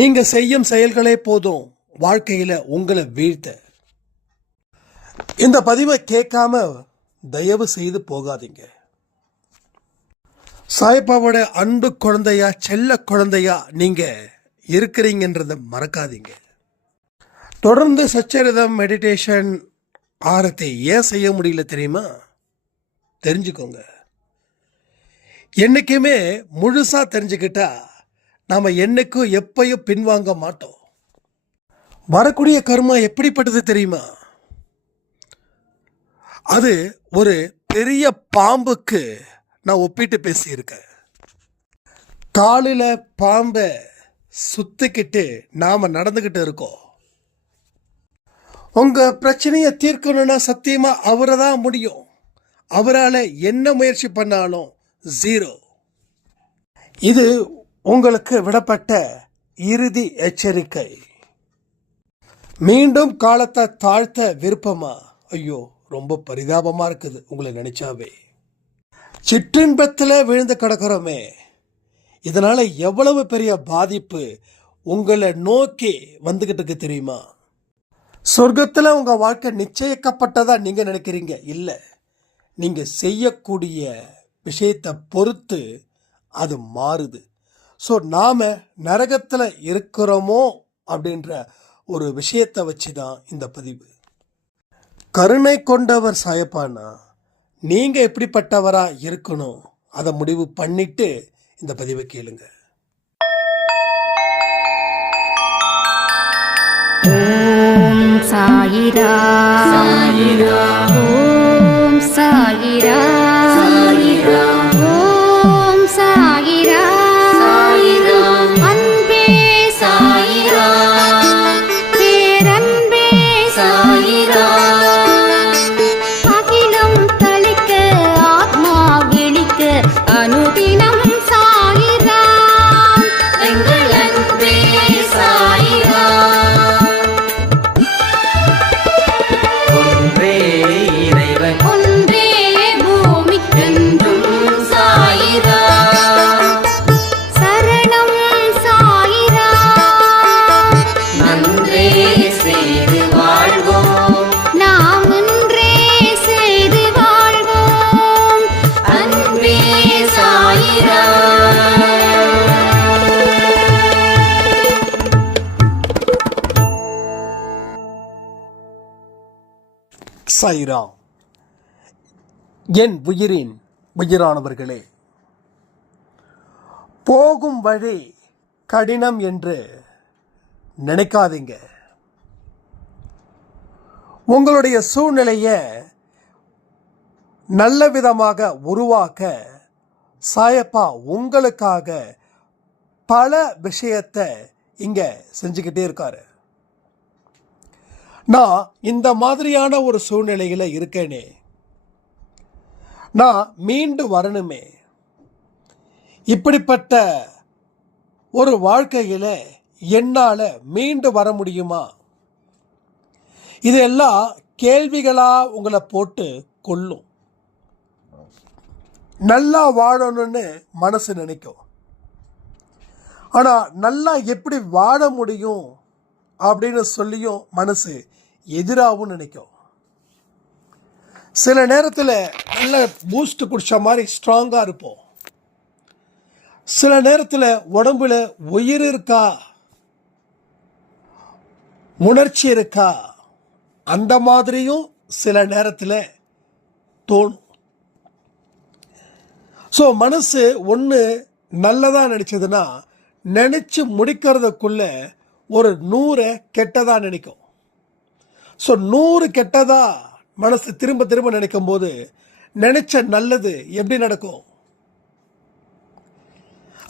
நீங்க செய்யும் செயல்களே போதும் வாழ்க்கையில உங்களை வீழ்த்த. இந்த பதிவை கேட்காம தயவு செய்து போகாதீங்க. சாய்பாவோட அன்பு குழந்தையா, செல்ல குழந்தையா நீங்க இருக்கிறீங்கன்றத மறக்காதீங்க. தொடர்ந்து சச்சரிதம், மெடிடேஷன், ஆரத்தை ஏன் செய்ய முடியல தெரியுமா? தெரிஞ்சுக்கோங்க. என்னைக்குமே முழுசா தெரிஞ்சுக்கிட்டா நாம என்னைக்கும் எப்பையும் பின்வாங்க மாட்டோம். வரக்கூடிய கர்மா எப்படிப்பட்டது தெரியுமா? அது ஒரு பெரிய பாம்புக்கு நான் ஒப்பிட்டு பேசியிருக்கேன். காலில் பாம்பை சுத்திக்கிட்டு நாம நடந்துகிட்டு இருக்கோம். உங்க பிரச்சனையை தீர்க்கணும்னா சத்தியமா அவரை தான் முடியும். அவரால் என்ன முயற்சி பண்ணாலும் ஜீரோ. இது உங்களுக்கு விடப்பட்ட இறுதி எச்சரிக்கை. மீண்டும் காலத்தை தாழ்த்த விருப்பமா? ஐயோ, ரொம்ப பரிதாபமா இருக்குது உங்களை நினைச்சாவே. சிற்றின்பத்தில் விழுந்து கிடக்கிறோமே, இதனால எவ்வளவு பெரிய பாதிப்பு உங்களை நோக்கி வந்துகிட்டு இருக்கு தெரியுமா? சொர்க்கத்தில் உங்க வாழ்க்கை நிச்சயிக்கப்பட்டதா நீங்க நினைக்கிறீங்க. இல்லை, நீங்க செய்யக்கூடிய விஷயத்தை பொறுத்து அது மாறுது. ஸோ நாம நரகத்தில் இருக்கிறோமோ அப்படின்ற ஒரு விஷயத்தை வச்சு தான் இந்த பதிவு. கருணை கொண்டவர் சாயப்பானா, நீங்க எப்படிப்பட்டவரா இருக்கணும் அதை முடிவு பண்ணிட்டு இந்த பதிவை கேளுங்க. ஓம் சாயிரா சாயிரா, ஓம் சாயிரா சாயிரா, ஓம் சாயிரா சாயிரா, அன்பே சாயிரா, பேரன்பே சாயிரா, அகிலம் தளிக்க ஆத்மா விழிக்க அனுதினம் சாயிரா, எங்கள் அன்பே சாயிரா. ஒன்றே இறைவன், ஒன்றே பூமிக்கென்றும் சாயிரா, சரணம் சாயிரா, நன்றே செய்து வாழ்வோம், நாம் ஒன்றே செய்து வாழ்வோம், அன்பே சாயிரா. சாய்ராம். என் உயிரின் உயிரானவர்களே, போகும் வழி கடினம் என்று நினைக்காதீங்க. உங்களுடைய சூழ்நிலையை நல்ல விதமாக உருவாக்க சாயப்பா உங்களுக்காக பல விஷயத்தை இங்க செஞ்சுக்கிட்டே இருக்காரு. நான் இந்த மாதிரியான ஒரு சூழ்நிலையில இருக்கேனே, நான் மீண்டு வரணுமே, இப்படிப்பட்ட ஒரு வாழ்க்கையில என்னால மீண்டு வர முடியுமா? இதெல்லாம் கேள்விகளா உங்களை போட்டு கொள்ளும். நல்லா வாழணும்னு மனசு நினைக்கும். ஆனா நல்லா எப்படி வாழ முடியும் அப்படின்னு சொல்லியும் மனசு எதிராகவும் நினைக்கும். சில நேரத்தில் நல்ல பூஸ்ட் குடிச்ச மாதிரி ஸ்ட்ராங்காக இருப்போம். சில நேரத்தில் உடம்புல உயிர் இருக்கா, உணர்ச்சி இருக்கா, அந்த மாதிரியும் சில நேரத்தில் தோணும். ஸோ மனசு ஒன்று நல்லதாக நினச்சதுன்னா நினச்சி முடிக்கிறதுக்குள்ள ஒரு 100 கெட்டதா நினைக்கும். ஸோ 100 கெட்டதா மனசு திரும்ப திரும்ப நினைக்கும் போது நினைச்ச நல்லது எப்படி நடக்கும்?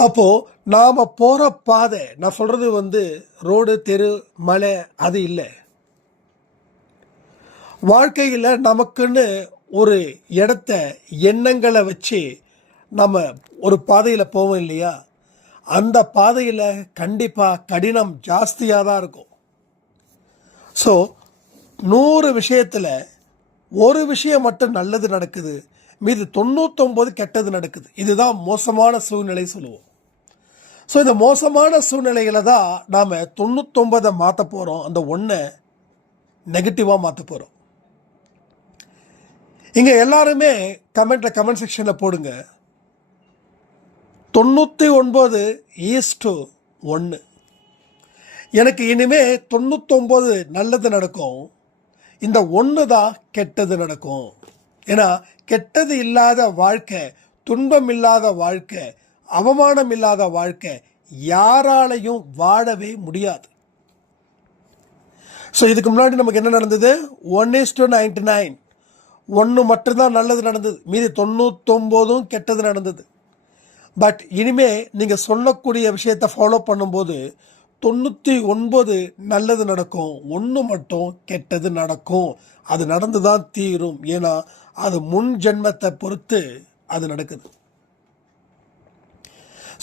அப்போ நாம போற பாதை, நான் சொல்றது ரோடு, தெரு, மலை அது இல்லை. வாழ்க்கையில் நமக்குன்னு ஒரு இடத்த, எண்ணங்களை வச்சு நம்ம ஒரு பாதையில் போவோம் இல்லையா? அந்த பாதையில் கண்டிப்பாக கடினம் ஜாஸ்தியாக தான் இருக்கும். ஸோ 100 விஷயத்தில் ஒரு விஷயம் மட்டும் நல்லது நடக்குது, மீது 99 கெட்டது நடக்குது. இதுதான் மோசமான சூழ்நிலை சொல்லுவோம். ஸோ இந்த மோசமான சூழ்நிலைகளை தான் நாம் 99 மாற்ற போகிறோம், அந்த 1 நெகட்டிவாக மாற்ற போகிறோம். இங்கே எல்லாருமே கமெண்ட் செக்ஷனில் போடுங்க, 99:1. எனக்கு இனிமே 99 நல்லது நடக்கும், இந்த 1 தான் கெட்டது நடக்கும். ஏன்னா கெட்டது இல்லாத வாழ்க்கை, துன்பம் இல்லாத வாழ்க்கை, அவமானம் இல்லாத வாழ்க்கை யாராலையும் வாழவே முடியாது. ஸோ இதுக்கு முன்னாடி நமக்கு என்ன நடந்தது? 1:99. 1 மட்டும்தான் நல்லது நடந்தது, மீதி 99 கெட்டது நடந்தது. பட் இனிமே நீங்கள் சொல்லக்கூடிய விஷயத்தை ஃபாலோ பண்ணும்போது 99 நல்லது நடக்கும், 1 மட்டும் கெட்டது நடக்கும். அது நடந்து தான் தீரும். ஏன்னா அது முன் ஜென்மத்தை பொறுத்து அது நடக்குது.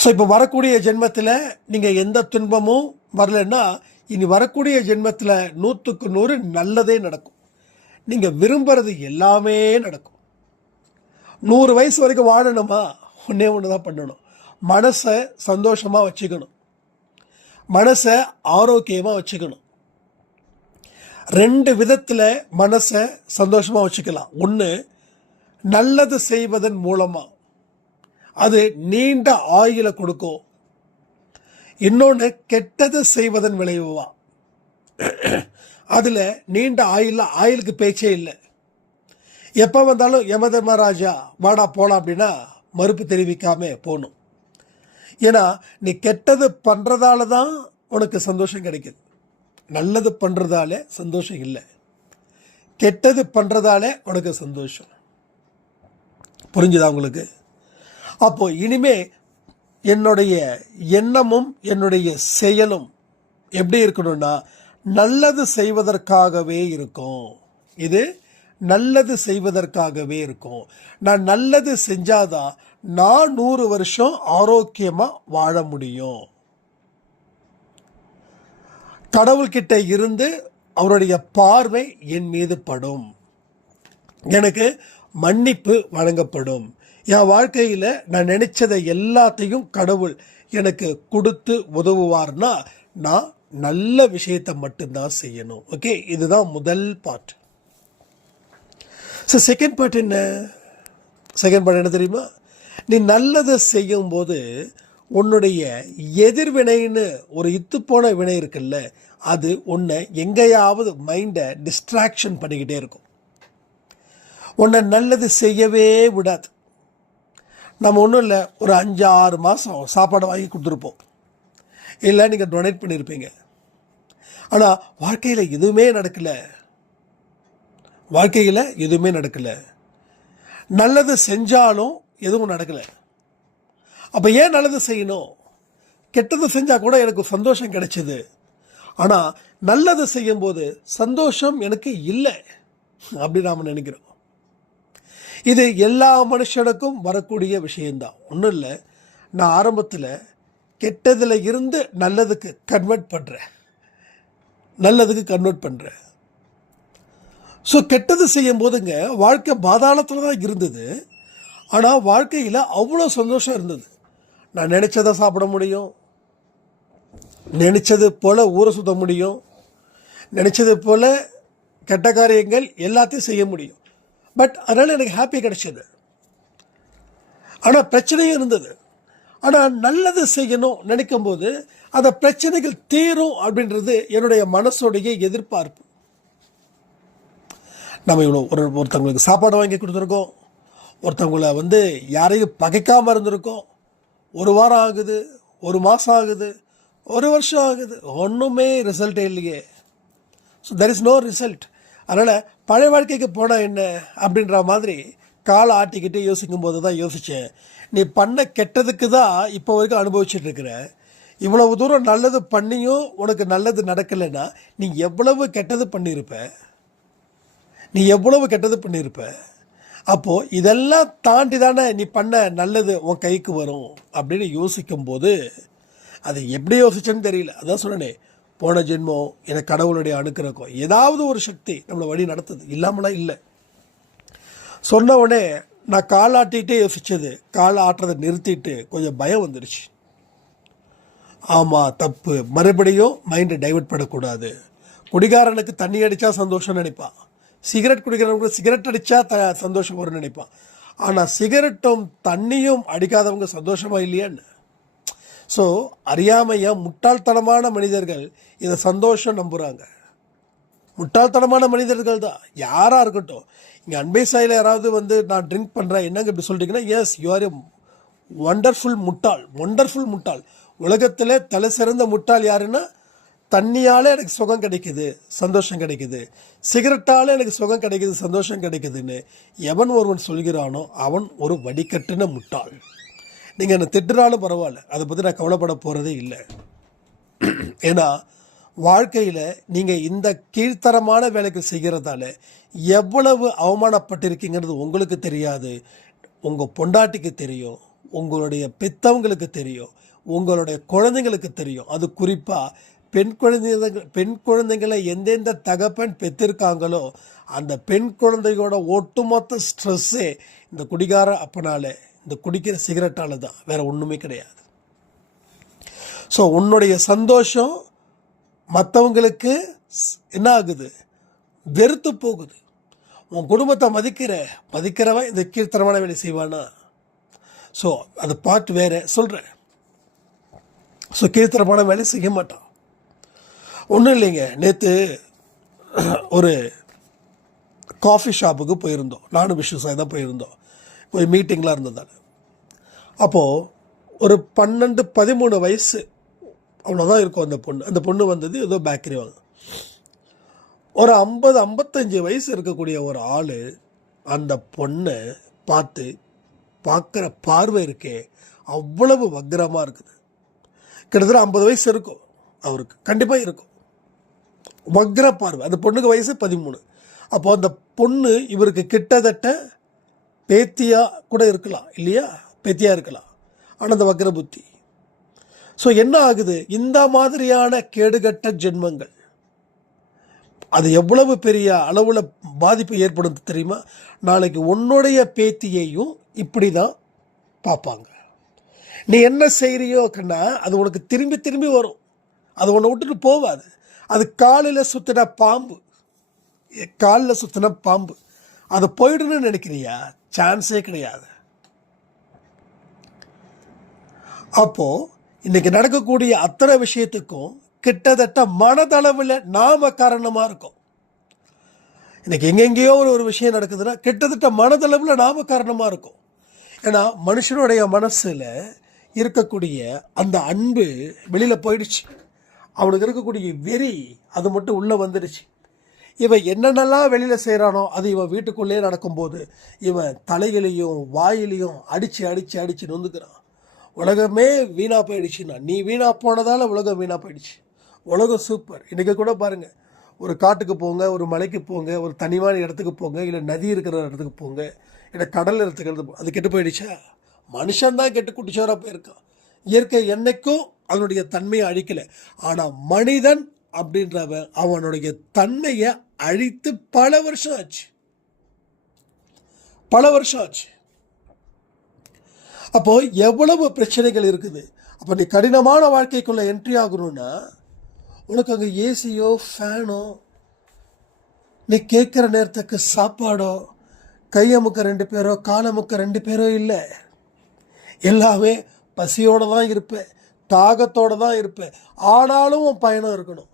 ஸோ இப்போ வரக்கூடிய ஜென்மத்தில் நீங்கள் எந்த துன்பமும் வரலன்னா, இனி வரக்கூடிய ஜென்மத்தில் 100க்கு 100 நல்லதே நடக்கும். நீங்கள் விரும்புறது எல்லாமே நடக்கும். 100 வயசு வரைக்கும் வாழணுமா? ஒன்று தான் பண்ணணும், மனசை சந்தோஷமாக வச்சுக்கணும், மனசை ஆரோக்கியமாக வச்சுக்கணும். 2 விதத்தில் மனசை சந்தோஷமாக வச்சுக்கலாம். ஒன்று, நல்லது செய்வதன் மூலமாக, அது நீண்ட ஆயுளை கொடுக்கும். இன்னொன்று, கெட்டது செய்வதன் விளைவுவா, அதில் நீண்ட ஆயுளுக்கு பேச்சே இல்லை. எப்போ வந்தாலும் யமதர்மராஜா வாடா போகலாம் அப்படின்னா மறுப்பு தெரிவிக்காம போகணும். ஏன்னா நீ கெட்டது பண்ணுறதால தான் உனக்கு சந்தோஷம் கிடைக்குது, நல்லது பண்ணுறதால சந்தோஷம் இல்லை. கெட்டது பண்ணுறதால உனக்கு சந்தோஷம். புரிஞ்சுதா உங்களுக்கு? அப்போ இனிமே என்னுடைய எண்ணமும் என்னுடைய செயலும் எப்படி இருக்கணும்னா நல்லது செய்வதற்காகவே இருக்கும். இது நல்லது செய்வதற்காகவே இருக்கும். நான் நல்லது செஞ்சாதான் நான் 100 வருஷம் ஆரோக்கியமாக வாழ முடியும். கடவுள்கிட்ட இருந்து அவருடைய பார்வை என் மீது படும், எனக்கு மன்னிப்பு வழங்கப்படும். என் வாழ்க்கையில் நான் நினைச்சதை எல்லாத்தையும் கடவுள் எனக்கு கொடுத்து உதவுவார்னா நான் நல்ல விஷயத்தை மட்டும்தான் செய்யணும். ஓகே, இதுதான் முதல் பார்ட். ஸோ செகண்ட் பார்ட் என்ன? செகண்ட் பார்ட் என்ன தெரியுமா? நீ நல்லதை செய்யும்போது உன்னுடைய எதிர்வினைன்னு ஒரு இத்துப்போன வினை இருக்குல்ல, அது உன்னை எங்கேயாவது மைண்டை டிஸ்ட்ராக்ஷன் பண்ணிக்கிட்டே இருக்கும், உன்னை நல்லது செய்யவே விடாது. நம்ம ஒன்றும் இல்லை, ஒரு 5-6 மாதம் சாப்பாடு வாங்கி கொடுத்துருப்போம், இல்லை நீங்கள் டொனேட் பண்ணியிருப்பீங்க. ஆனால் வாழ்க்கையில் எதுவுமே நடக்கலை, வாழ்க்கையில் எதுவுமே நடக்கலை. நல்லது செஞ்சாலும் எதுவும் நடக்கலை. அப்போ ஏன் நல்லது செய்யணும்? கெட்டது செஞ்சால் கூட எனக்கு சந்தோஷம் கிடைச்சிது, ஆனால் நல்லது செய்யும்போது சந்தோஷம் எனக்கு இல்லை அப்படி நாம் நினைக்கிறோம். இது எல்லா மனுஷனுக்கும் வரக்கூடிய விஷயந்தான். ஒன்றும் இல்லை, நான் ஆரம்பத்தில் கெட்டதில் இருந்து நல்லதுக்கு கன்வெர்ட் பண்ணுறேன். ஸோ கெட்டது செய்யும் போதுங்க வாழ்க்கை பாதாளத்தில் தான் இருந்தது, ஆனால் வாழ்க்கையில் அவ்வளோ சந்தோஷம் இருந்தது. நான் நினச்சதை சாப்பிட முடியும், நினச்சது போல் ஊரை சுற்ற முடியும், நினச்சது போல் கெட்ட காரியங்கள் எல்லாத்தையும் செய்ய முடியும். பட் அதனால் எனக்கு ஹாப்பி கிடைச்சது. ஆனால் பிரச்சனையும் இருந்தது. ஆனால் நல்லது செய்யணும் நினைக்கும் போது அந்த பிரச்சனைகள் தீரும் அப்படின்றது என்னுடைய மனசோடைய எதிர்பார்ப்பு. நம்ம இவ்வளோ ஒருத்தவங்களுக்கு சாப்பாடு வாங்கி கொடுத்துருக்கோம், ஒருத்தவங்களை யாரையும் பகைக்காமல் இருந்திருக்கோம். 1 வாரம் ஆகுது, 1 மாதம் ஆகுது, 1 வருஷம் ஆகுது, ஒன்றுமே ரிசல்ட்டே இல்லையே. So there is no result. அதனால் பழைய வாழ்க்கைக்கு போனால் என்ன அப்படின்ற மாதிரி காலை ஆட்டிக்கிட்டு யோசிக்கும் போது தான் யோசித்தேன், நீ பண்ண கெட்டதுக்கு தான் இப்போ வரைக்கும் அனுபவிச்சுட்ருக்கிற. இவ்வளவு தூரம் நல்லது பண்ணியும் உனக்கு நல்லது நடக்கலைன்னா நீ எவ்வளவு கெட்டது பண்ணியிருப்ப. அப்போது இதெல்லாம் தாண்டி தானே நீ பண்ண நல்லது உன் கைக்கு வரும் அப்படின்னு யோசிக்கும்போது அது எப்படி யோசிச்சேன்னு தெரியல. அதான் சொன்னேனே, போன ஜென்மம் எனக்கு கடவுளுடைய அனுக்கிரகம், ஏதாவது ஒரு சக்தி நம்மளை வழி நடத்துது, இல்லாமலாம் இல்லை. சொன்ன உடனே நான் கால் ஆட்டிகிட்டே யோசித்தது, கால் ஆட்டுறதை நிறுத்திட்டு கொஞ்சம் பயம் வந்துடுச்சு. ஆமாம் தப்பு, மறுபடியும் மைண்டை டைவர்ட் பண்ணக்கூடாது. குடிகாரனுக்கு தண்ணி அடித்தா சந்தோஷம் நினைப்பான், சிகரெட் குடிக்கிறவங்க சிகரெட் அடித்தா சந்தோஷம் வரும்னு நினைப்பான். ஆனால் சிகரெட்டும் தண்ணியும் அடிக்காதவங்க சந்தோஷமாக இல்லையான்னு. ஸோ அறியாமையாக முட்டாள்தனமான மனிதர்கள் இதை சந்தோஷம் நம்புகிறாங்க. முட்டாள்தனமான மனிதர்கள் தான் யாராக இருக்கட்டும். இங்கே அன்பை சாயில் யாராவது நான் ட்ரிங்க் பண்ணுறேன் என்னங்க இப்படி சொல்லிட்டீங்கன்னா, yes you are a wonderful முட்டாள். உலகத்தில் தலை சிறந்த முட்டாள் யாருன்னா, தண்ணியால் எனக்கு சுகம் கிடைக்குது, சந்தோஷம் கிடைக்குது, சிகரெட்டால் எனக்கு சுகம் கிடைக்குது, சந்தோஷம் கிடைக்குதுன்னு எவன் ஒருவன் சொல்கிறானோ அவன் ஒரு வடிகட்டின முட்டாள். நீங்கள் என்னை திட்டுறாலும் பரவாயில்ல, அதை பற்றி நான் கவலைப்பட போகிறதே இல்லை. ஏன்னா வாழ்க்கையில் நீங்கள் இந்த கீழ்த்தரமான வேலைக்கு செய்கிறதால எவ்வளவு அவமானப்பட்டிருக்கீங்கிறது உங்களுக்கு தெரியாது, உங்கள் பொண்டாட்டிக்கு தெரியும், உங்களுடைய பெற்றவங்களுக்கு தெரியும், உங்களுடைய குழந்தைங்களுக்கு தெரியும். அது குறிப்பாக பெண் குழந்தைங்களை எந்தெந்த தகப்பன் பெற்றிருக்காங்களோ அந்த பெண் குழந்தையோட ஒட்டுமொத்த ஸ்ட்ரெஸ்ஸே இந்த குடிகார அப்பனால, இந்த குடிக்கிற சிகரெட்டால் தான், வேற ஒன்றுமே கிடையாது. ஸோ உன்னுடைய சந்தோஷம் மற்றவங்களுக்கு என்ன ஆகுது, வெறுத்து போகுது. உன் குடும்பத்தை மதிக்கிறவன் இந்த கீழ்த்தரமான வேலை செய்வானா? ஸோ அது பார்ட் வேறு சொல்கிறேன். ஸோ கீழ்த்தரமான வேலை செய்ய மாட்டான். ஒன்றும் இல்லைங்க, நேற்று ஒரு காஃபி ஷாப்புக்கு போயிருந்தோம், நானும் விஷ்ணுசாய் தான் போயிருந்தோம். போய் மீட்டிங்லாம் இருந்ததால் அப்போது ஒரு 12-13 வயசு அவ்வளோதான் இருக்கும் அந்த பொண்ணு வந்தது ஏதோ பேக்கரி வாங்க. ஒரு 50-55 வயசு இருக்கக்கூடிய ஒரு ஆள் அந்த பொண்ணை பார்க்குற பார்வை இருக்கே அவ்வளவு வக்ரமாக இருக்குது. கிட்டத்தட்ட 50 வயசு இருக்கும் அவருக்கு, கண்டிப்பாக இருக்கும், வக்ர பார்வை. அந்த பொண்ணுக்கு வயசு 13. அப்போ அந்த பொண்ணு இவருக்கு கிட்டத்தட்ட பேத்தியாக கூட இருக்கலாம் இல்லையா, பேத்தியாக இருக்கலாம். ஆனால் அந்த வக்ர புத்தி. ஸோ என்ன ஆகுது, இந்த மாதிரியான கேடுகட்ட ஜென்மங்கள் அது எவ்வளவு பெரிய அளவில் பாதிப்பு ஏற்படும் தெரியுமா? நாளைக்கு உன்னுடைய பேத்தியையும் இப்படி தான் பார்ப்பாங்க. நீ என்ன செய்கிறியோ கண்ணா அது உனக்கு திரும்பி திரும்பி வரும், அது உன்னை விட்டுட்டு போவாது. அது காலில் சுற்றின பாம்பு, அது போயிடுன்னு நினைக்கிறியா? சான்ஸே கிடையாது. அப்போது இன்னைக்கு நடக்கக்கூடிய அத்தனை விஷயத்துக்கும் கிட்டத்தட்ட மனதளவில் நாம காரணமாக இருக்கும். இன்னைக்கு எங்கெங்கேயோ ஒரு விஷயம் நடக்குதுன்னா கிட்டத்தட்ட மனதளவில் நாம காரணமாக இருக்கும். ஏன்னா மனுஷனுடைய மனசில் இருக்கக்கூடிய அந்த அன்பு வெளியில் போயிடுச்சு, அவனுக்கு இருக்கக்கூடிய வெறி அது மட்டும் உள்ளே வந்துடுச்சு. இவன் என்னென்னலாம் வெளியில் செய்கிறானோ அது இவன் வீட்டுக்குள்ளேயே நடக்கும்போது இவன் தலையிலையும் வாயிலையும் அடித்து நொந்துக்கிறான். உலகமே வீணாக போயிடுச்சுன்னா, நீ வீணாக போனதால் உலகம் வீணாக போயிடுச்சு. உலகம் சூப்பர். இன்றைக்கி கூட பாருங்கள், ஒரு காட்டுக்கு போங்க, ஒரு மலைக்கு போங்க, ஒரு தனிமான இடத்துக்கு போங்க, இல்லை நதி இருக்கிற இடத்துக்கு போங்க, இல்லை கடல் இடத்துக்கு அது கெட்டு போயிடுச்சா? மனுஷன்தான் கெட்டு குட்டிச்சோராக போயிருக்கான். இயற்கை என்னைக்கும் அதனுடைய தன்மையை அழிக்கலை. ஆனால் மனிதன் அப்படின்றவன் அவனுடைய தன்மையை அழித்து பல வருஷம் ஆச்சு. அப்போ எவ்வளவு பிரச்சனைகள் இருக்குது. அப்போ நீ கடினமான வாழ்க்கைக்குள்ள என்ட்ரி ஆகணும்னா உனக்கு அங்கே ஏசியோ ஃபேனோ, நீ கேட்குற நேரத்துக்கு சாப்பாடோ, கையமுக்க 2 பேரோ காலமுக்க 2 பேரோ இல்லை. எல்லாமே பசியோடு தான் இருப்பேன், தாகத்தோடு தான் இருப்பேன். ஆனாலும் உன் பயணம் இருக்கணும்.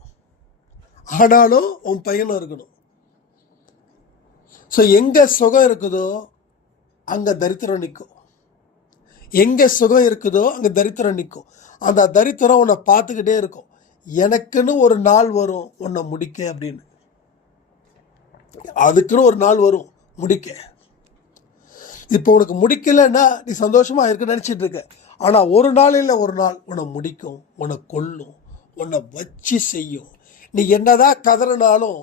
ஸோ எங்கே சுகம் இருக்குதோ அங்கே தரித்திரம் நிற்கும். எங்கே சுகம் இருக்குதோ அங்கே தரித்திரம் நிற்கும். அந்த தரித்திரம் உன்னை பார்த்துக்கிட்டே இருக்கும். எனக்குன்னு ஒரு நாள் வரும் உன்னை முடிக்க அப்படின்னு. அதுக்குன்னு ஒரு நாள் வரும் முடிக்க. இப்போ உனக்கு முடிக்கலைன்னா நீ சந்தோஷமாக இருக்க நினச்சிட்டு இருக்க. ஆனால் ஒரு நாள் இல்லை ஒரு நாள் உன்னை முடிக்கும், உன்னை கொல்லும், உன்னை வச்சு செய்யும். நீ என்னதான் கதறினாலும்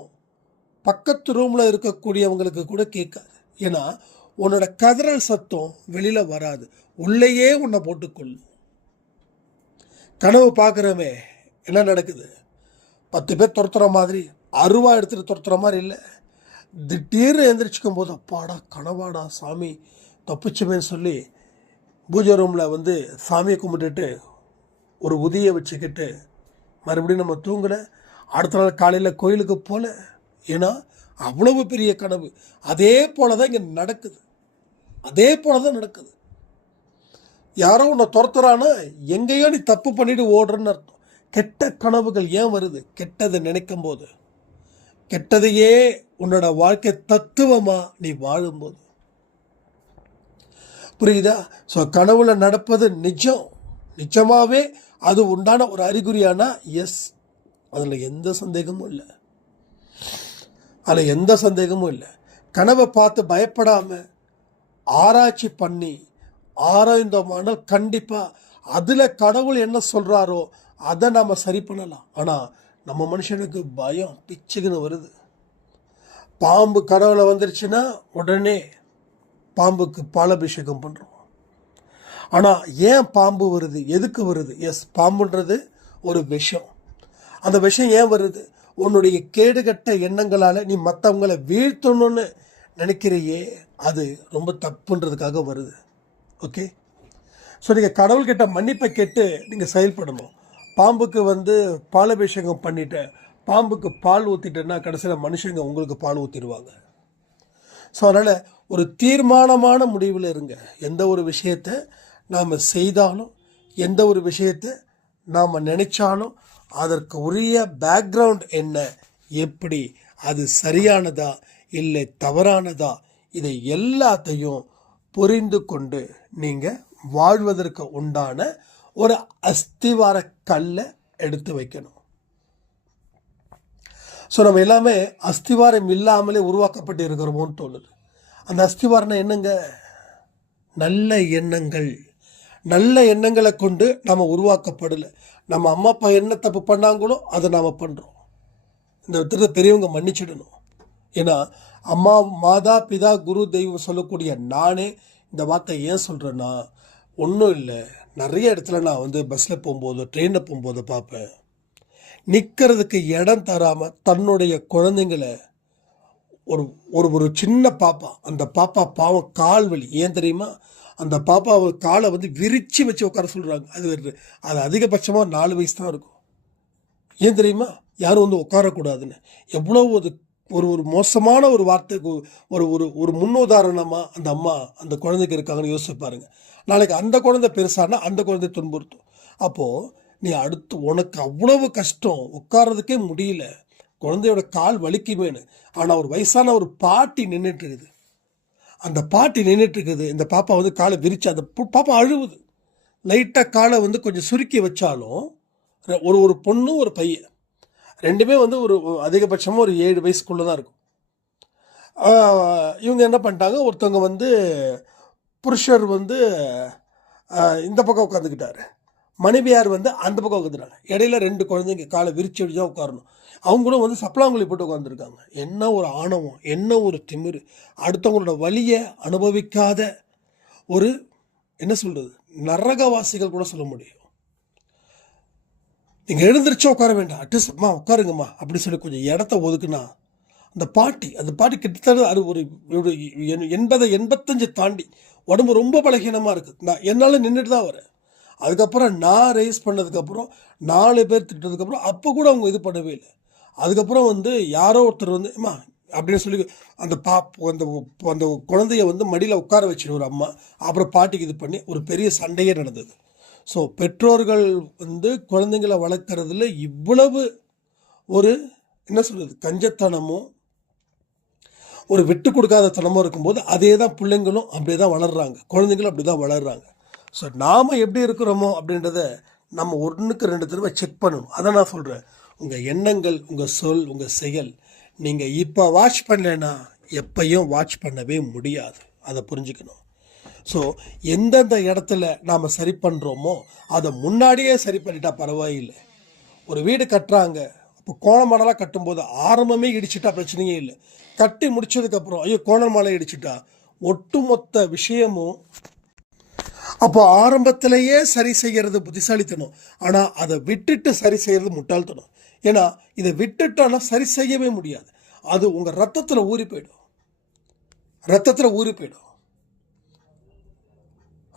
பக்கத்து ரூமில் இருக்கக்கூடியவங்களுக்கு கூட கேட்காது. ஏன்னா உன்னோட கதறல் சத்தம் வெளியில் வராது, உள்ளேயே உன்னை போட்டுக்கொள்ளும். கனவு பார்க்குறமே என்ன நடக்குது, 10 பேர் துரத்துற மாதிரி, அருவா எடுத்துகிட்டு துரத்துற மாதிரி இல்லை. திடீர்னு எழுந்திரிச்சிக்கும் போது அப்பாடா கனவாடா சாமி தப்பிச்சுமேன்னு சொல்லி பூஜை ரூமில் சாமியை கும்பிட்டுட்டு ஒரு உதியை வச்சுக்கிட்டு மறுபடியும் நம்ம தூங்கல, அடுத்த நாள் காலையில் கோயிலுக்கு போகல. ஏன்னா அவ்வளவு பெரிய கனவு. அதே போல தான் இங்கே நடக்குது. அதே போல தான் நடக்குது. யாரோ உன்னை துரத்துறானா எங்கேயோ நீ தப்பு பண்ணிட்டு ஓடுறன்னு அர்த்தம். கெட்ட கனவுகள் ஏன் வருது? கெட்டதை நினைக்கும் போது, கெட்டதையே உன்னோட வாழ்க்கை தத்துவமா நீ வாழும்போது. புரியுதா? ஸோ கனவுல நடப்பது நிஜமாவே அது உண்டான ஒரு அறிகுறியானா எஸ், அதில் எந்த சந்தேகமும் இல்லை. அதில் எந்த சந்தேகமும் இல்லை. கனவை பார்த்து பயப்படாம ஆராய்ச்சி பண்ணி ஆராய்ந்தோமானால் கண்டிப்பாக அதில் கடவுள் என்ன சொல்கிறாரோ அதை நாம் சரி பண்ணலாம். ஆனால் நம்ம மனுஷனுக்கு பயம் பிச்சுக்குன்னு வருது. பாம்பு கனவுல வந்துருச்சுன்னா உடனே பாம்புக்கு பாலாபிஷேகம் பண்ணுறோம். ஆனால் ஏன் பாம்பு வருது? எதுக்கு வருது? எஸ், பாம்புன்றது ஒரு விஷம். அந்த விஷம் ஏன் வருது? உன்னுடைய கேடுகட்ட எண்ணங்களால் நீ மற்றவங்களை வீழ்த்தணும்னு நினைக்கிறையே, அது ரொம்ப தப்புன்றதுக்காக வருது. ஓகே, ஸோ நீங்கள் கடவுள்கிட்ட மன்னிப்பை கேட்டு நீங்கள் செயல்படணும். பாம்புக்கு பாலாபிஷேகம் பண்ணிட்டு பாம்புக்கு பால் ஊற்றிட்டேன்னா கடைசியில் மனுஷங்க உங்களுக்கு பால் ஊற்றிடுவாங்க. ஸோ அதனால் ஒரு தீர்மானமான முடிவில் இருங்க. எந்த ஒரு விஷயத்தை நாம் செய்தாலும், எந்த ஒரு விஷயத்தை நாம் நினைச்சாலும் அதற்கு உரிய பேக்ரவுண்ட் என்ன, எப்படி, அது சரியானதா இல்லை தவறானதா, இதை எல்லாத்தையும் புரிந்து கொண்டு நீங்கள் வாழ்வதற்கு உண்டான ஒரு அஸ்திவார கல்லை எடுத்து வைக்கணும். ஸோ நம்ம எல்லாமே அஸ்திவாரம் இல்லாமலே உருவாக்கப்பட்டு இருக்கிறோமோன்னு தோணுது. அந்த அஸ்திவாரம் என்னங்க? நல்ல எண்ணங்கள். நல்ல எண்ணங்களை கொண்டு நம்ம உருவாக்கப்படலை. நம்ம அம்மா அப்பா என்ன தப்பு பண்ணாங்களோ அதை நாம் பண்ணுறோம். இந்த விதத்தை பெரியவங்க மன்னிச்சிடணும். ஏன்னா அம்மா, மாதா, பிதா, குரு, தெய்வம் சொல்லக்கூடிய நானே இந்த வார்த்தை ஏன் சொல்கிறேன்னா, ஒன்றும் இல்லை, நிறைய இடத்துல நான் பஸ்ஸில் போகும்போது ட்ரெயினில் போகும்போது பார்ப்பேன், நிற்கிறதுக்கு இடம் தராமல் தன்னுடைய குழந்தைங்களை ஒரு ஒரு ஒரு சின்ன பாப்பா, அந்த பாப்பா பாவம் கால் வலி, ஏன் தெரியுமா? அந்த பாப்பா காலை விரித்து வச்சு உட்கார சொல்கிறாங்க. அது அதிகபட்சமாக 4 வயசு தான் இருக்கும். ஏன் தெரியுமா? யாரும் உட்காரக்கூடாதுன்னு. எவ்வளோ ஒரு ஒரு மோசமான ஒரு வார்த்தைக்கு ஒரு ஒரு ஒரு முன்னுதாரணமாக அந்த அம்மா அந்த குழந்தைக்கு இருக்காங்கன்னு யோசிச்சு பாருங்க. நாளைக்கு அந்த குழந்தை பெருசானா அந்த குழந்தை துன்புறுத்தும். அப்போது நீ அடுத்து உனக்கு அவ்வளவு கஷ்டம், உட்கார்றதுக்கே முடியல, குழந்தையோட கால் வலிக்குமேனு. ஆனால் ஒரு வயசான ஒரு பாட்டி நின்றுட்டு இருக்குது. அந்த பாட்டி நின்றுட்டு இருக்குது. இந்த பாப்பா காலை விரிச்சு, அந்த பாப்பா அழுவுது. லைட்டாக காலை கொஞ்சம் சுருக்கி வச்சாலும் ஒரு ஒரு பொண்ணு ஒரு பையன் ரெண்டுமே ஒரு அதிகபட்சமாக ஒரு 7 வயசுக்குள்ளே தான் இருக்கும். இவங்க என்ன பண்ணிட்டாங்க, ஒருத்தவங்க புருஷர் இந்த பக்கம் உட்காந்துக்கிட்டாரு, மனைவியார் அந்த பக்கம் உட்காந்துட்டாங்க. இடையில 2 குழந்தைங்க காலை விரிச்சு தான் உட்காரணும். அவங்களும் சப்பளாங்குழி போட்டு உட்காந்துருக்காங்க. என்ன ஒரு ஆணவம், என்ன ஒரு திமிரு! அடுத்தவங்களோட வலியை அனுபவிக்காத ஒரு என்ன சொல்கிறது, நரகவாசிகள் கூட சொல்ல முடியும். நீங்கள் எழுந்திரிச்சா உட்கார வேண்டாம், அட்லீஸ்ட் அம்மா உட்காருங்கம்மா அப்படி சொல்லி கொஞ்சம் இடத்த ஒதுக்குனா அந்த பாட்டி கிட்டத்தட்ட அது ஒரு 80-85 தாண்டி உடம்பு ரொம்ப பலகீனமாக இருக்குது. நான் என்னால் நின்றுட்டு தான் வரேன். அதுக்கப்புறம் நான் ரைஸ் பண்ணதுக்கப்புறம் 4 பேர் திட்டதுக்கப்புறம் அப்போ கூட அவங்க இது பண்ணவே இல்லை. அதுக்கப்புறம் யாரோ ஒருத்தர் அம்மா அப்படின்னு சொல்லி அந்த அந்த குழந்தைய மடியில் உட்கார வச்சுட்டு ஒரு அம்மா, அப்புறம் பாட்டிக்கு இது பண்ணி ஒரு பெரிய சண்டையே நடந்தது. ஸோ பெற்றோர்கள் குழந்தைங்களை வளர்க்குறதுல இவ்வளவு ஒரு என்ன சொல்கிறது, கஞ்சத்தனமும் ஒரு விட்டு கொடுக்காத தனமும் இருக்கும்போது அதே தான் பிள்ளைங்களும் அப்படியே தான் வளர்கிறாங்க, குழந்தைங்களும் அப்படி தான் வளர்கிறாங்க. ஸோ நாம் எப்படி இருக்கிறோமோ அப்படின்றத நம்ம 1க்கு 2 தடவை செக் பண்ணணும். அதை நான் சொல்கிறேன். உங்கள் எண்ணங்கள், உங்கள் சொல், உங்கள் செயல் நீங்கள் இப்போ வாட்ச் பண்ணலைன்னா எப்பையும் வாட்ச் பண்ணவே முடியாது. அதை புரிஞ்சுக்கணும். ஸோ எந்தெந்த இடத்துல நாம் சரி பண்ணுறோமோ அதை முன்னாடியே சரி பண்ணிட்டா பரவாயில்லை. ஒரு வீடு கட்டுறாங்க, இப்போ கோணமாடலாக கட்டும்போது ஆரம்பமே இடிச்சிட்டா பிரச்சனையே இல்லை. கட்டி முடிச்சதுக்கப்புறம் ஐயோ கோணமாலை இடிச்சிட்டா ஒட்டுமொத்த விஷயமும். அப்போ ஆரம்பத்திலேயே சரி செய்கிறது புத்திசாலித்தனம், ஆனால் அதை விட்டுட்டு சரி செய்கிறது முட்டாள்தனம். ஏன்னா இதை விட்டுட்டோன்னா சரி செய்யவே முடியாது. அது உங்கள் ரத்தத்தில் ஊறி போயிடும்.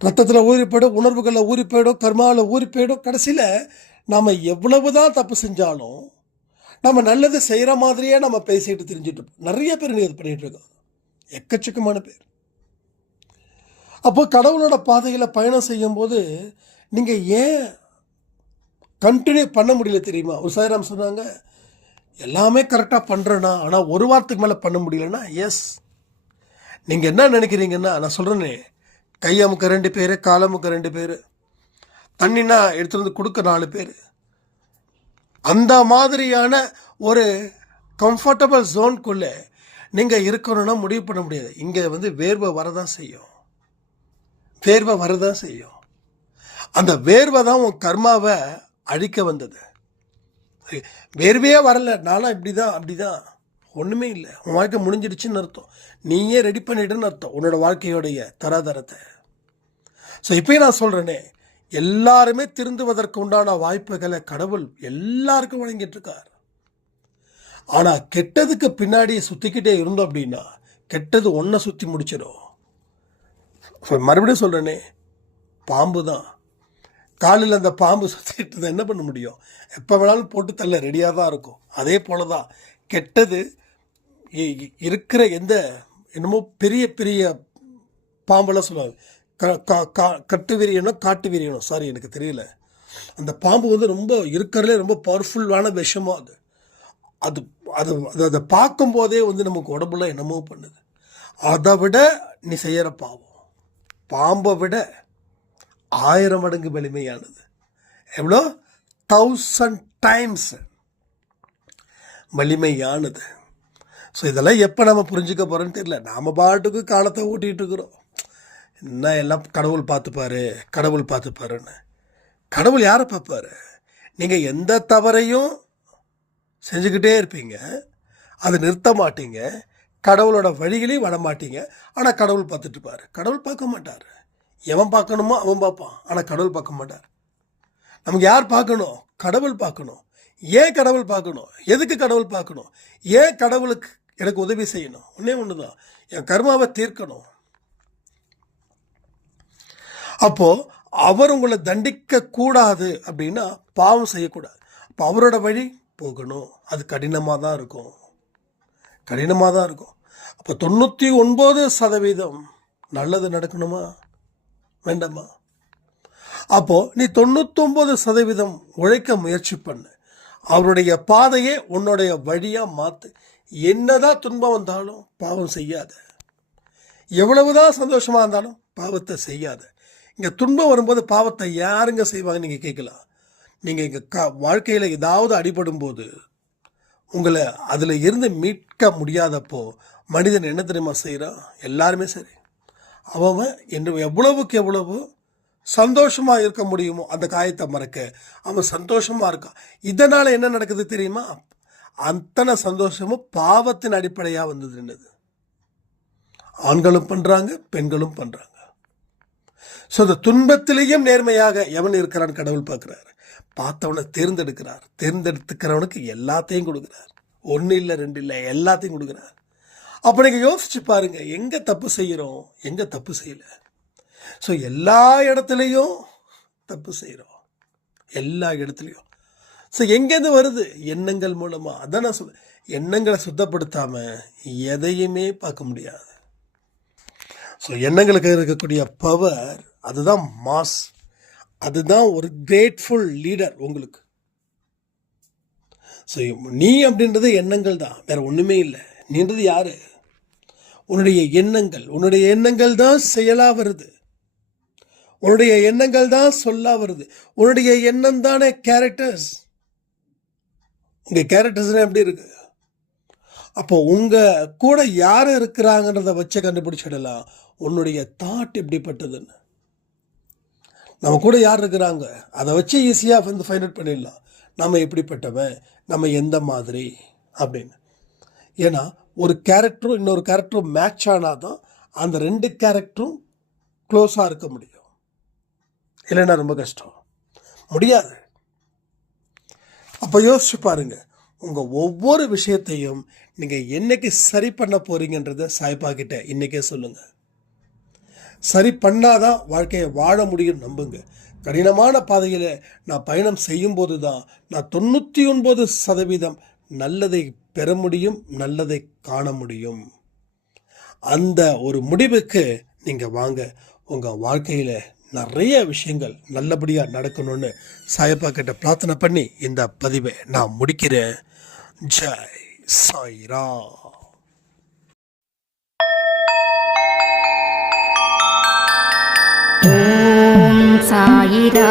ரத்தத்தில் ஊறி போயிடும், உணர்வுகளில் ஊறி போயிடும், கர்மாவில் ஊறி போயிடும். கடைசியில் நாம் எவ்வளவு தான் தப்பு செஞ்சாலும் நம்ம நல்லது செய்கிற மாதிரியே நம்ம பேசிட்டு தெரிஞ்சுட்டு இருப்போம். நிறைய பேர் நீ அது பண்ணிகிட்டு இருக்கோம், எக்கச்சக்கமான பேர். அப்போ கடவுளோட பாதையில் பயணம் செய்யும்போது நீங்கள் ஏன் கண்டினியூ பண்ண முடியல தெரியுமா? ஒரு சாயிராம் சொன்னாங்க, எல்லாமே கரெக்டாக பண்ணுறேன்னா ஆனால் ஒரு வாரத்துக்கு மேலே பண்ண முடியலன்னா, எஸ் நீங்கள் என்ன நினைக்கிறீங்கன்னா, நான் சொல்கிறேனே, கையமுக்க 2 பேர், காலமுக்க 2 பேர், தண்ணினா எடுத்துகிட்டு வந்து கொடுக்க 4 பேர், அந்த மாதிரியான ஒரு கம்ஃபர்டபுள் ஜோனுக்குள்ளே நீங்கள் இருக்கணும்னா முடிவு பண்ண முடியாது. இங்கே வேர்வை வரதான் செய்யும், வேர்வை வரதான் செய்யும். அந்த வேர்வை தான் உன் கர்மாவை அழிக்க வந்தது. வேர்வையே வரல, நானும் இப்படி தான் அப்படி தான், ஒன்றுமே இல்லை, உன் வாழ்க்கை முடிஞ்சிடுச்சுன்னு அர்த்தம். நீயே ரெடி பண்ணிடுன்னு அர்த்தம் உன்னோட வாழ்க்கையோடைய தராதரத்தை. ஸோ இப்போயும் நான் சொல்கிறேனே, எல்லாருமே திருந்துவதற்கு உண்டான வாய்ப்புகளை கடவுள் எல்லாருக்கும் வழங்கிட்டு இருக்கார். ஆனால் கெட்டதுக்கு பின்னாடி சுற்றிக்கிட்டே இருந்தோம் அப்படின்னா கெட்டது ஒன்றை சுற்றி முடிச்சிடும். மறுபடியும் சொல்கிறேனே, பாம்பு தான், காலில் அந்த பாம்பு சுற்றிட்டு என்ன பண்ண முடியும்? எப்போ வேணாலும் போட்டு தள்ள ரெடியாக தான் இருக்கும். அதே போல தான் கெட்டது இருக்கிற என்னமோ பெரிய பெரிய பாம்பெல்லாம் சொல்லுவாங்க, கட்டு விரியணும் காட்டு விரியணும், சாரி எனக்கு தெரியல. அந்த பாம்பு ரொம்ப இருக்கிறதுலே ரொம்ப பவர்ஃபுல்லான விஷமோ அது. அது அது அதை பார்க்கும்போதே நமக்கு உடம்புல என்னமோ பண்ணுது. அதை விட நீ செய்கிற பாம்பை விட 1000 மடங்கு வலிமையானது. எவ்வளோ? 1000 டைம்ஸ் வலிமையானது. ஸோ இதெல்லாம் எப்போ நம்ம புரிஞ்சுக்க போகிறோன்னு தெரியல. நாம் பாட்டுக்கு காலத்தை ஓட்டிகிட்டு இருக்கிறோம். என்ன எல்லாம் கடவுள் பார்த்துப்பாரு, கடவுள் பார்த்துப்பாருன்னு. கடவுள் யாரை பார்ப்பாரு? நீங்கள் எந்த தவறையும் செஞ்சுக்கிட்டே இருப்பீங்க, அதை நிறுத்த மாட்டீங்க, கடவுளோட வழிகளையும் வர மாட்டீங்க. ஆனால் கடவுள் பார்த்துட்டுப்பாரு. கடவுள் பார்க்க மாட்டார். எவன் பார்க்கணுமோ அவன் பார்ப்பான், ஆனால் கடவுள் பார்க்க மாட்டார். நமக்கு யார் பார்க்கணும்? கடவுள் பார்க்கணும். ஏன் கடவுள் பார்க்கணும்? எதுக்கு கடவுள் பார்க்கணும்? ஏன் கடவுளுக்கு எனக்கு உதவி செய்யணும்? ஒன்று தான், என் கர்மாவை தீர்க்கணும். அப்போது அவர் உங்களை தண்டிக்க கூடாது அப்படின்னா பாவம் செய்யக்கூடாது. அப்போ அவரோட வழி போகணும். அது கடினமாக தான் இருக்கும், கடினமாக தான் இருக்கும். அப்போ 99% நல்லது நடக்கணுமா வேண்டாமா? அப்போது நீ 99% உழைக்க முயற்சி பண்ணு. அவருடைய பாதையை உன்னுடைய வழியாக மாற்று. என்னதான் துன்பம் வந்தாலும் பாவம் செய்யாத, எவ்வளவுதான் சந்தோஷமாக இருந்தாலும் பாவத்தை செய்யாத. இங்கே துன்பம் வரும்போது பாவத்தை யாருங்க செய்வாங்க நீங்கள் கேட்கலாம். நீங்கள் இங்கே வாழ்க்கையில் ஏதாவது அடிபடும் போது உங்களை அதில் இருந்து மீட்க முடியாதப்போ மனிதன் என்ன தெரியுமா செய்கிறான்? எல்லாருமே சரி, அவன் என்று எவ்வளவுக்கு எவ்வளவு சந்தோஷமாக இருக்க முடியுமோ அந்த காயத்தை மறக்க அவன் சந்தோஷமாக இருக்கான். இதனால் என்ன நடக்குது தெரியுமா? அத்தனை சந்தோஷமும் பாவத்தின் அடிப்படையாக வந்ததுன்றது. ஆண்களும் பண்ணுறாங்க, பெண்களும் பண்ணுறாங்க. ஸோ அந்த துன்பத்திலேயும் நேர்மையாக எவன் இருக்கிறான்னு கடவுள் பார்க்குறாரு. பார்த்தவனை தேர்ந்தெடுக்கிறார். தேர்ந்தெடுத்துக்கிறவனுக்கு எல்லாத்தையும் கொடுக்குறார். 1 இல்லை 2 இல்லை, எல்லாத்தையும் கொடுக்குறார். அப்போ நீங்கள் யோசிச்சு பாருங்க, எங்கே தப்பு செய்கிறோம், எங்கே தப்பு செய்யலை. ஸோ எல்லா இடத்துலையும் தப்பு செய்கிறோம், எல்லா இடத்துலையும். ஸோ எங்கேருந்து வருது? எண்ணங்கள் மூலமாக. அதான் நான் சொல்ல, எண்ணங்களை சுத்தப்படுத்தாமல் எதையுமே பார்க்க முடியாது. ஸோ எண்ணங்களுக்கு இருக்கக்கூடிய பவர், அதுதான் மாஸ், அதுதான் ஒரு கிரேட்ஃபுல் லீடர் உங்களுக்கு. ஸோ நீ அப்படின்றது எண்ணங்கள் தான், வேற ஒன்றுமே இல்லை. நீன்றது யாரு? உன்னுடைய எண்ணங்கள். உன்னுடைய எண்ணங்கள் தான் செயலாக வருது, உன்னுடைய எண்ணங்கள் தான் சொல்லா வருது. உன்னுடைய எண்ணம் தானே கேரக்டர்ஸ். உங்கள் கேரக்டர்ஸ்லாம் எப்படி இருக்கு? அப்போ உங்கள் கூட யார் இருக்கிறாங்கன்றத வச்சு கண்டுபிடிச்சிடலாம் உன்னுடைய தாட் எப்படிப்பட்டதுன்னு. நம்ம கூட யார் இருக்கிறாங்க அதை வச்சு ஈஸியாக ஃபைண்ட் அவுட் பண்ணிடலாம் நம்ம எப்படிப்பட்டவன், நம்ம எந்த மாதிரி அப்படின்னு. ஏன்னா ஒரு கேரக்டரும் இன்னொரு கேரக்டரும் மேட்ச் ஆனால் தான் அந்த 2 கேரக்டரும் க்ளோஸாக இருக்க முடியும். இல்லைன்னா ரொம்ப கஷ்டம், முடியாது. அப்போ யோசிச்சு பாருங்க, உங்கள் ஒவ்வொரு விஷயத்தையும் நீங்கள் என்னைக்கு சரி பண்ண போறீங்கன்றத சாய்பா கிட்ட இன்றைக்கே சொல்லுங்கள். சரி பண்ணாதான் வாழ்க்கையை வாழ முடியும் நம்புங்க. கடினமான பாதையில் நான் பயணம் செய்யும்போது தான் நான் 99% நல்லதை பெற முடியும், நல்லதை காண முடியும். அந்த ஒரு முடிவுக்கு நீங்கள் வாங்க. உங்கள் வாழ்க்கையில் நிறைய விஷயங்கள் நல்லபடியாக நடக்கணும்னு சாயப்பா கிட்ட பிரார்த்தனை பண்ணி இந்த பதிவை நான் முடிக்கிறேன். ஜெய் சாய்ராம். ஓம் சாயிரா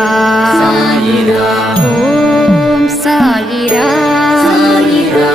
சாயிரா ஓம் சாயிரா சாயிரா